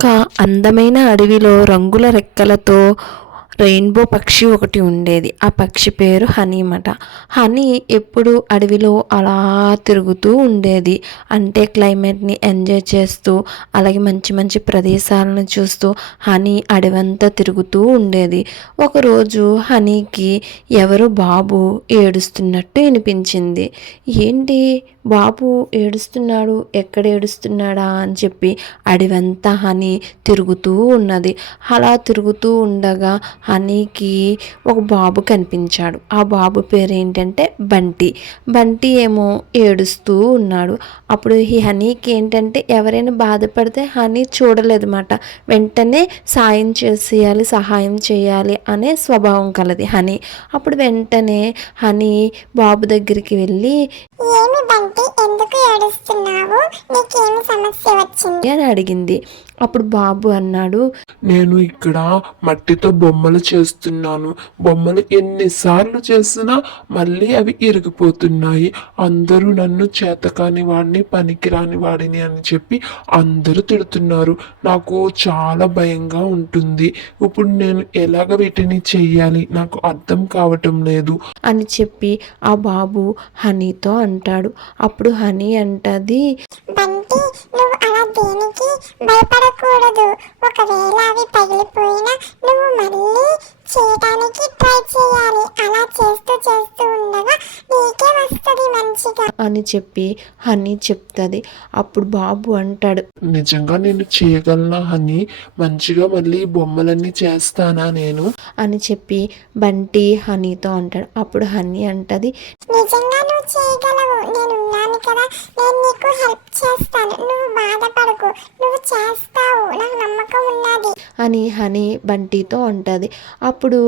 ఒక అందమైన అడవిలో రంగుల రెక్కలతో రెయిన్బో పక్షి ఒకటి ఉండేది. ఆ పక్షి పేరు హనీ అన్నమాట హనీ ఎప్పుడు అడవిలో అలా తిరుగుతూ ఉండేది. అంటే క్లైమేట్ని ఎంజాయ్ చేస్తూ అలాగే మంచి మంచి ప్రదేశాలను చూస్తూ హనీ అడవంతా తిరుగుతూ ఉండేది. ఒకరోజు హనీకి ఎవరు బాబు ఏడుస్తున్నట్టు వినిపించింది. ఏంటి బాబు ఏడుస్తున్నాడు? ఎక్కడ ఏడుస్తున్నాడా? అని చెప్పి అడవంతా హనీ తిరుగుతూ ఉన్నది. అలా తిరుగుతూ ఉండగా హనీకి ఒక బాబు కనిపించాడు. ఆ బాబు పేరు ఏంటంటే బంటి. బంటి ఏమో ఏడుస్తూ ఉన్నాడు. అప్పుడు ఈ హనీకి ఏంటంటే ఎవరైనా బాధపడితే హనీ చూడలేదన్నమాట వెంటనే సాయం చేసేయాలి సహాయం చేయాలి అనే స్వభావం కలది హనీ. అప్పుడు వెంటనే హనీ బాబు దగ్గరికి వెళ్ళి ఏమి బంటి ఎందుకు ఏడుస్తున్నావు? నీకేమి సమస్య వచ్చింది? అని అడిగింది. అప్పుడు బాబు అన్నాడు నేను ఇక్కడ మట్టితో బొమ్మలు చేస్తున్నాను. బొమ్మలు ఎన్నిసార్లు చేసినా మళ్ళీ అవి ఇరిగిపోతున్నాయి. అందరూ నన్ను చేతకాని వాడిని పనికిరాని వాడిని అని చెప్పి అందరూ తిడుతున్నారు. నాకు చాలా భయంగా ఉంటుంది. ఇప్పుడు నేను ఎలాగ వీటిని చెయ్యాలి నాకు అర్థం కావటం లేదు. అని చెప్పి ఆ బాబు హనీతో అంటాడు. అప్పుడు హనీ అంటది కాబట్టి నువ్వు అలా దేనికి భయపడకూడదు. ఒకవేళ అవి పగిలిపోయినా నువ్వు మళ్ళీ చేయటానికి అని చెప్పి హనీ చెప్తుంది. అప్పుడు బాబు అంటాడు నిజంగా నేను చేయగలనా అని మంచిగా మళ్ళీ బొమ్మలన్నీ చేస్తానా నేను? అని చెప్పి బంటి హనీతో అంటాడు. అప్పుడు హనీ అంటది నిజంగా నువ్వు చేయగలవు. నేను ఉన్నాను కదా. నేను నీకు హెల్ప్ చేస్తాను. నువ్వు బాధపడకు. నువ్వు చేస్తావు. నాకు నమ్మకం ఉన్నది. అని హనీ బంటితో అంటది. అప్పుడు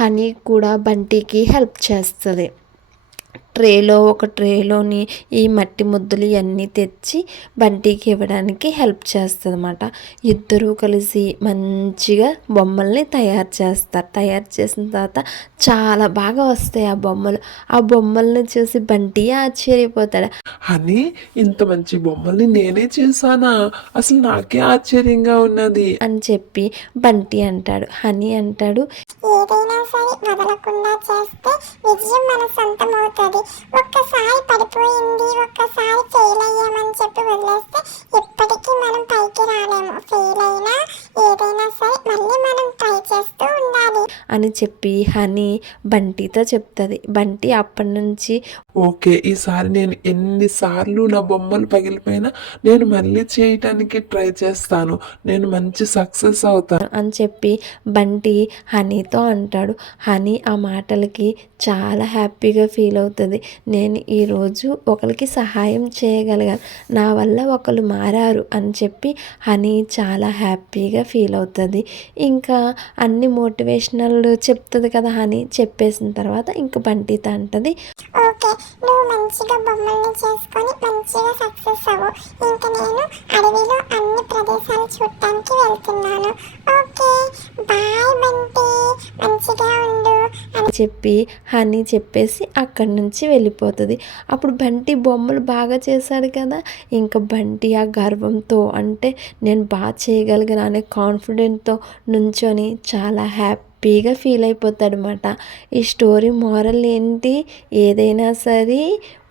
హనీ కూడా బంటికి హెల్ప్ చేస్తుంది. ట్రేలో ఒక ట్రేలోని ఈ మట్టి ముద్దలు ఇవన్నీ తెచ్చి బంటికి ఇవ్వడానికి హెల్ప్ చేస్తుంది అనమాట ఇద్దరూ కలిసి మంచిగా బొమ్మల్ని తయారు చేస్తారు. తయారు చేసిన తర్వాత చాలా బాగా వస్తాయి ఆ బొమ్మలు. ఆ బొమ్మల్ని చూసి బంటి ఆశ్చర్యపోతాడు. అని ఇంత మంచి బొమ్మల్ని నేనే చేశానా? అసలు నాకే ఆశ్చర్యంగా ఉన్నది. అని చెప్పి బంటి అంటాడు. హనీ అంటాడు ఏదైనా సరే వదలకుండా చేస్తే విజయం మన సొంతం అవుతుంది ఒక్కసారి పడిపోయింది ఒక్కసారి ఫెయిల్ అయ్యామని చెప్పి వదిలేస్తే ఎప్పటికీ మనం పైకి రాలేము. ఫెయిల్ అయినా అని చెప్పి హనీ బంటితో చెప్తుంది. బంటి అప్పటి నుంచి ఓకే ఈసారి నేను ఎన్నిసార్లు నా బొమ్మలు పగిలిపోయినా నేను మళ్ళీ చేయటానికి ట్రై చేస్తాను. నేను మంచి సక్సెస్ అవుతాను అని చెప్పి బంటి హనీతో అంటాడు. హనీ ఆ మాటలకి చాలా హ్యాపీగా ఫీల్ అవుతుంది. నేను ఈరోజు ఒకరికి సహాయం చేయగలిగాను. నా వల్ల ఒకరు మారారు అని చెప్పి హనీ చాలా హ్యాపీగా ఫీల్ అవుతుంది. ఇంకా అన్ని మోటివేషనల్ చెప్తుంది కదా హనీ చెప్పేసిన తర్వాత ఇంకా బంటితో అంటది. ఓకే నువ్వు మంచిగా బొమ్మల్ని చేసుకొని మంచిగా సక్సెస్ అవ్వు. ఇంకా నేను అడవిలో అన్ని ప్రదేశాలు చూడటానికి వెళ్తున్నాను. ఓకే బాయ్ బంటి మంచిగా ఉండు అని చెప్పి హనీ చెప్పేసి అక్కడి నుంచి వెళ్ళిపోతుంది. అప్పుడు బంటి బొమ్మలు బాగా చేశాడు కదా ఇంకా బంటి ఆ గర్వంతో అంటే నేను బాగా చేయగలిగాను అనే కాన్ఫిడెంట్తో నుంచొని చాలా హ్యాపీగా ఫీల్ అయిపోతాడనమాట ఈ స్టోరీ మోరల్ ఏంటి? ఏదైనా సరే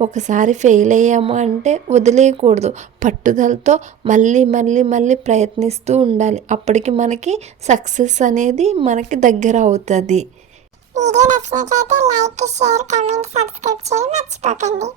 ఒకసారి ఫెయిల్ అయ్యామా అంటే వదిలేయకూడదు. పట్టుదలతో మళ్ళీ మళ్ళీ మళ్ళీ ప్రయత్నిస్తూ ఉండాలి. అప్పటికి మనకి సక్సెస్ అనేది మనకి దగ్గర అవుతుంది. వీడియో నచ్చినట్లయితే లైక్ షేర్ కామెంట్ సబ్స్క్రైబ్ చేయడం మర్చిపోకండి.